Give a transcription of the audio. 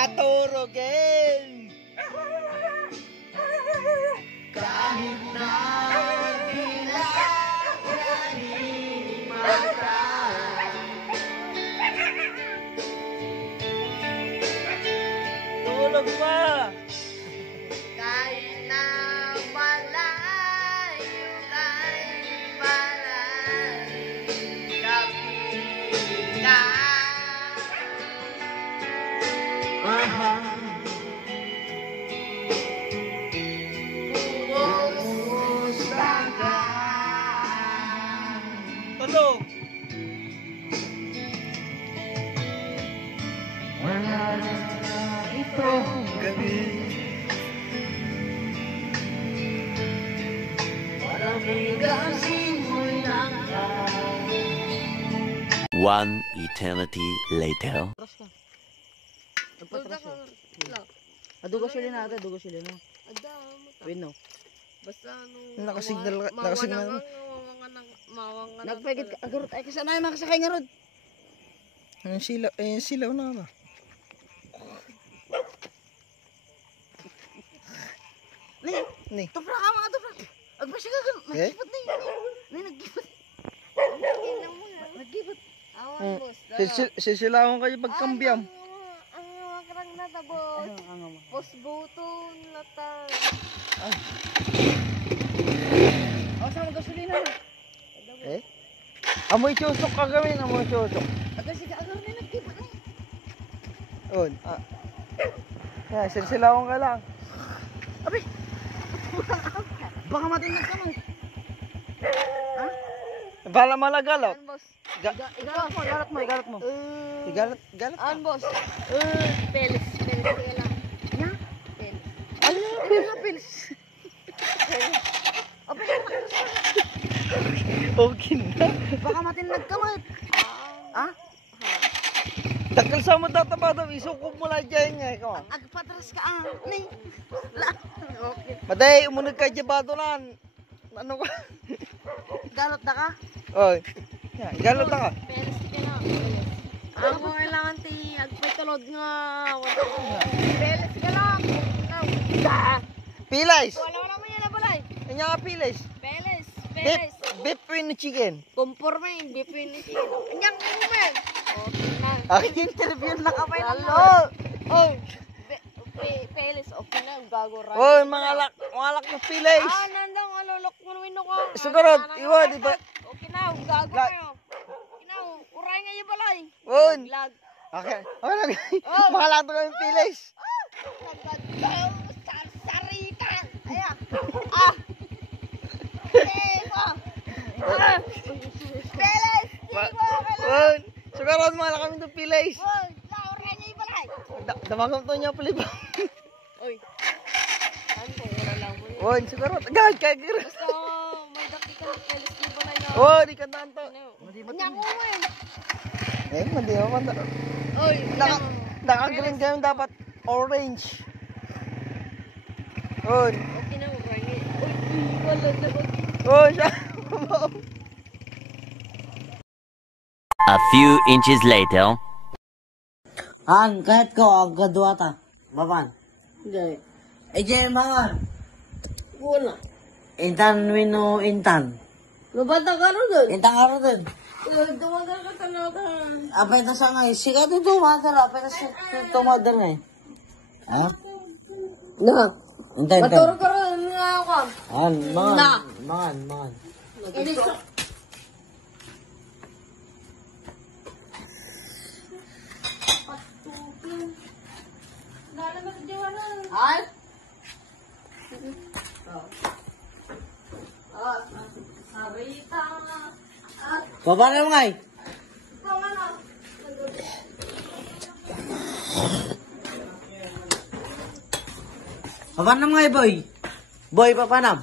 Naturugin! Kahit na tulog pa! Kahit na malayo kay malayo, kapiling ka. Kumusta ka? Tulog! Wala na itong gabi. One eternity later. Adugo sila na, adugo sila na. Wait no. Basta ano. Nakasignal. Nagpagit ka, agarot, ay kasana yung makasakay nga rod. Ang silaw, silaw na ba? Ni. Tupra ka mga tupra. Agbasa ka gan. Nagkipot na yun. Nagkipot. Nagkipot. Awan, boss. Sisilawon kayo pagkambyam. Ang makarang na ta, boss. Boss buton na ta. Saan mo gasolina na? Amoy chusok ka gawin, amoy chusok. Agasi ka, agar na nagkipot na On. Sisilawon ka lang. Abi! Baka matinag ka mo. Bala malagalot. An, boss. Igalat mo. Galat. An, boss. Pelis ka lang. Nya? Pelis. Ano yung pils? Abi, Okay na. baka matinag ka mo. Dakal sa mo tataba daw, isukob mo lang dyan nga. Agpatras ka ni. Okay. Maday, umunod ka dyan ba doon? Ano ka? Galot na ka? Oy. Galot na ka. Pelis ka lang. Ang mga kailangan ti agpatulod nga. Pelis ka lang. Pilays. Wala mo yan na balay. Kanya nga pilays. Pelis. Beef with chicken. Kumpor mo yung beef in the chicken. Anyang mo man. Okay na. Interview na ka pa yun. Oh. Pelis. Okay na. Gago rin. Oy, mga alak na pilays. Nandang alulok mo wino ko. Sugarod, iwa, di ba? Okay na. Gago kayo. Okay na. Uray nga yung balay. On. Lag. Okay. Mga alak na kami pilays. Nagadaw. Sarita. Ayan. Pelis. On. Sugarod, mga alak kami na pilays. Uray nga yung balay. Damagam to niya pala ba? Oy. Ano ko? Wala lang mo yun. On, sugarod. Agad, kagir. Basta may dati ka ng pelis yung balay nga. Oh, di ka nanto. Anyang mo man. Mandi naman. Oy. Naka-green game dapat orange. On. Okay na, uray nga. Uy, wala na ba? Oh, siya. A few inches later. Kahit ko, ang gadwa ta. Baban. Hindi. Diyan mangan. Wala. Intan wino intan. Nabata ka rin doon. Intan ka rin din. Dumaga ka talaga. Apay na sa ngay. Sikat ito madal. Apay na sa tumadal ngay. Ha? Na. Intan. Maturo ka rin nga ako. Mangan. Hindi sa... Ay? Sarita. Baban mo ngay. Baban mo ngay boy. Boy papanam.